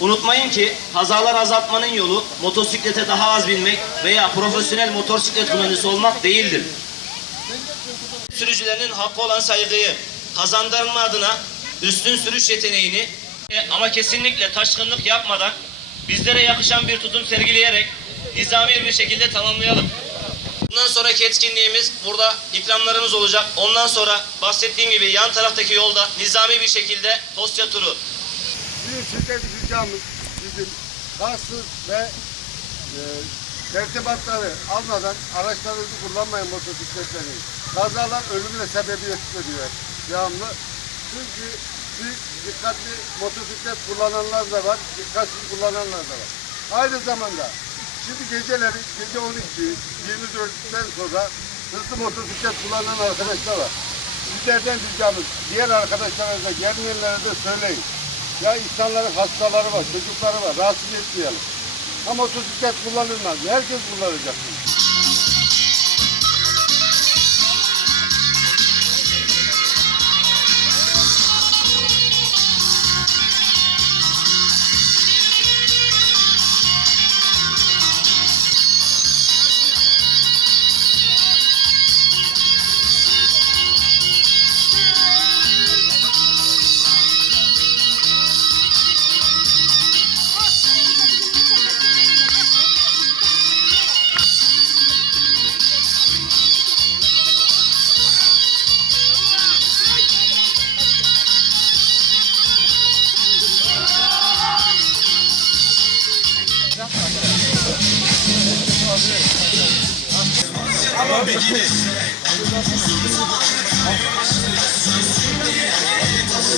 Unutmayın ki kazalar azaltmanın yolu motosiklete daha az binmek veya profesyonel motosiklet kullanıcısı olmak değildir. Sürücülerinin hakkı olan saygıyı kazandırma adına üstün sürüş yeteneğini e, ama kesinlikle taşkınlık yapmadan bizlere yakışan bir tutum sergileyerek nizami bir şekilde tamamlayalım. Bundan sonraki etkinliğimiz burada ikramlarımız olacak. Ondan sonra bahsettiğim gibi yan taraftaki yolda nizami bir şekilde dosya turu Bir şirket ricamız bizim kassız ve e, tertibatları almadan araçlarınızı kullanmayın motosikletleri. Kazalar ölümle sebebiyet veriyor devamlı. Çünkü bir dikkatli motosiklet kullananlar da var, dikkatsiz kullananlar da var. Aynı zamanda şimdi geceleri gece 12, 24'ten sonra hızlı motosiklet kullanan arkadaşlar var. Sizlerden ricamız diğer arkadaşlara da gelmeyenlere de söyleyin. Ya insanların hastaları var, çocukları var, rahatsız etmeyelim. Ha motosiklet kullanılmaz. Herkes kullanacak. Tabii ki.